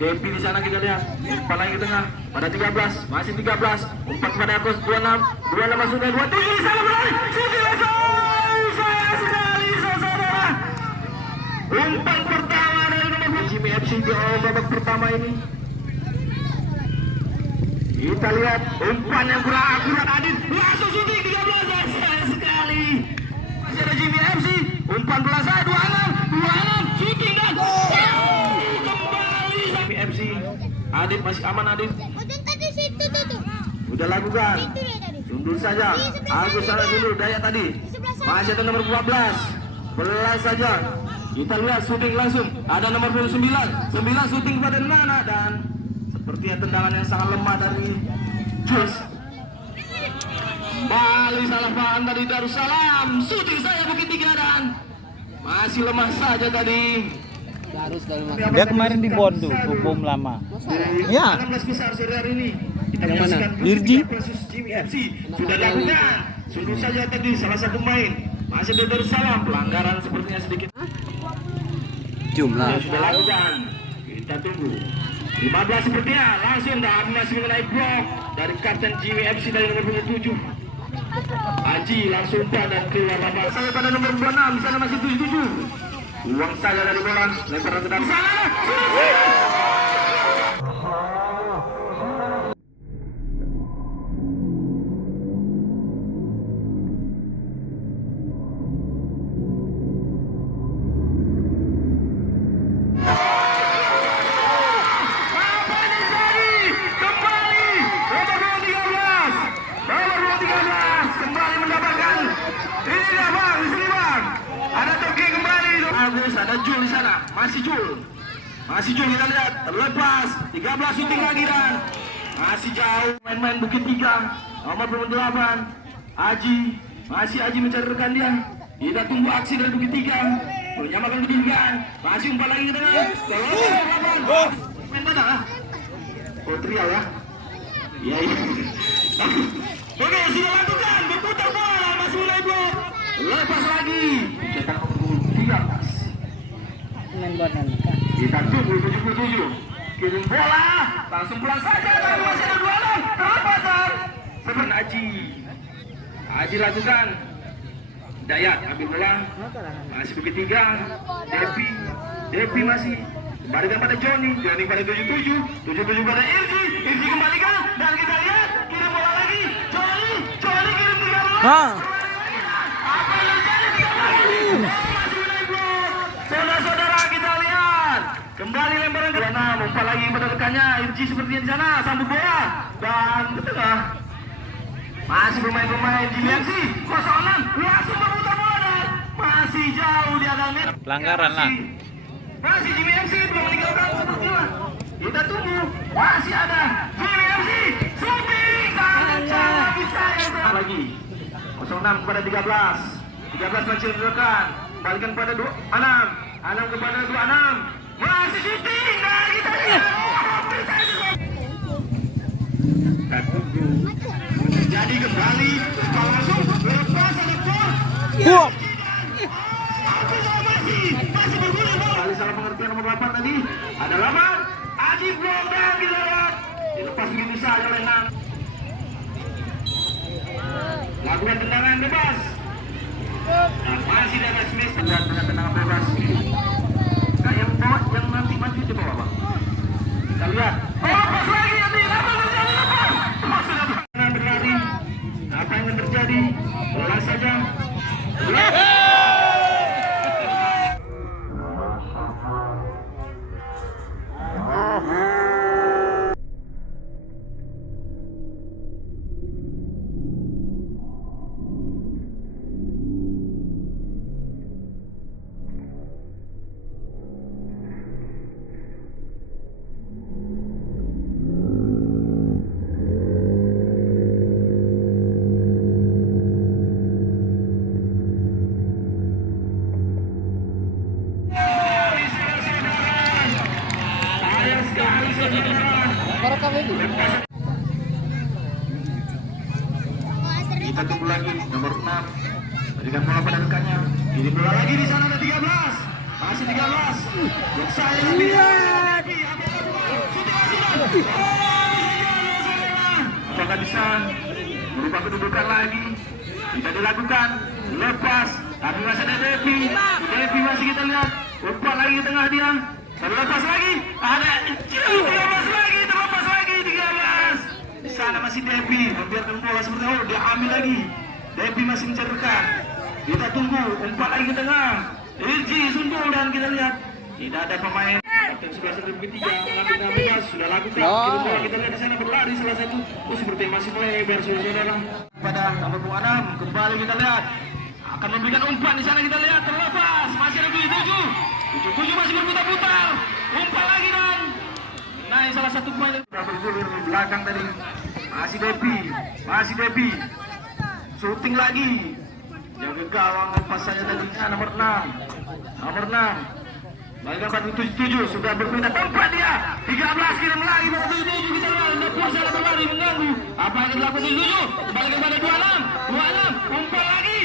Depi di sana kita lihat. Umpan lagi ke tengah. Pada 13, masih 13. Umpan pada Agus 26. 26 sudah 27 di sana berlari. Sayang sekali saudara. Umpan pertama dari nomor Jimmy FC di babak pertama ini. Kita lihat umpan yang kurang akurat Adit. Langsung syuting 13. Sayang sekali. Masih ada Jimmy FC. Umpan bola saya 26 syuting dan kembali Jimmy FC. Adit masih aman Adit. Udah lakukan. Sundur saja. Agus sana sundur Daya tadi. Masih ada nomor 14. Belas saja. Kita lihat syuting langsung. Ada nomor 29. 9 syuting kepada Nana dan sepertinya tendangan yang sangat lemah dari Jus. Balik salah paham dari Darussalam. Syuting saya Bukit Tiga dan masih lemah saja tadi. Dia kemarin di Bon tuh, bom lama. Ya. 16 besar sore hari ini. Kita yang mana? Lirji versus Jimmy FC. Sudah dilakukan. Sundur saja tadi salah satu pemain. Masih ada Darussalam. Pelanggaran sepertinya sedikit. Jumlah. Ya, sudah lakukan. Kita tunggu. 15 sepertinya langsung dah masih mengenai blok dari kapten Jimmy FC dari nomor 27. Aji langsung dan keluar lapangan. Sampai pada nomor 26 di sana masih 77. Uang saja dari bola, lemparan ke dalam sana. Ada Jul di sana, masih Jul kita lihat terlepas 13 syuting lagi dan masih jauh main-main Bukit Tiga nomor 28 Aji mencari rekan dia. Kita tunggu aksi dari Bukit Tiga menyamakan kedudukan, masih umpan lagi ke tengah main mana trial ya iya oke sudah lakukan berputar bola masih mulai blok lepas lagi cetak nomor 13. Kita tunggu 77. Kirim bola, langsung pulang saja. Masih ada 26. Terlepasan. Sebenarnya Aji lakukan. Dayat ambil bola. Masih Bukit Tiga. Depi masih. Kembalikan pada Johnny pada 77. 77 pada Irji kembalikan. Dan kita lihat kirim bola lagi. Johnny kirim 3 bola. Apa yang terjadi? Saudara-saudara kita lihat kembali lemparan ke sana, umpan lagi pada rekannya Irji seperti di sana, sambut bola dan ke tengah masih bermain Jimmy FC 06 langsung memutar bola dan masih jauh di atas pelanggaran lah. Masih Jimmy FC belum meninggalkan sepertinya. Kita tunggu masih ada Jimmy FC syuting sangat bisa lagi 06 kepada 13 masih rekan. Balikan pada 6 kepada 26 masih syuting dan kita lihat kita tunggu jadi kembali langsung lepas ada gol masih bergulir kali salah pengertian nomor 8 tadi ada Laman Aji blok dan kita lihat dilepas begitu saja Lenang lakukan tendangan bebas. Masih ada Smith dengan tendangan bebas. Nah, yang bawa yang nanti maju itu bawa bang. Kita lihat. Lepas lagi nanti apa terjadi lepas. Sudah berlari. Apa yang terjadi? Bola saja. Kita tunggu lagi nomor 6 berikan bola pada rekannya. Kirim bola lagi di sana ada 13. Masih 13. Yang saya lihat Apakah bisa merubah kedudukan lagi? Tidak dilakukan, lepas, tapi masih ada Devi. Devi masih kita lihat, umpan lagi di tengah dia, terlepas lagi, ada 13 lagi, terlepas lagi 13. Di sana masih Devi, membiarkan bola seperti itu, dia ambil lagi. Devi masih mencerukan. Kita tunggu, umpan lagi ke tengah. Irji sundul dan kita lihat tidak ada pemain. Kapten 11 Bukit 3 mengambil 16 sudah lakukan. Kita lihat di sana berlari salah satu. Seperti masih melebar saudara. Pada nomor 26 kembali kita lihat akan memberikan umpan di sana kita lihat terlepas masih ada 77 masih berputar-putar umpan lagi dan naik salah satu pemain bergulir di belakang tadi masih Devi shooting lagi jaga gawang lepas saja tadi nomor 6 Balikan 47 sudah berpindah tempat dia 13 kirim lagi pada 77 kita lihat tidak puas ada berlari mengganggu apa yang dilakukan 77 kembali kepada 26 umpan lagi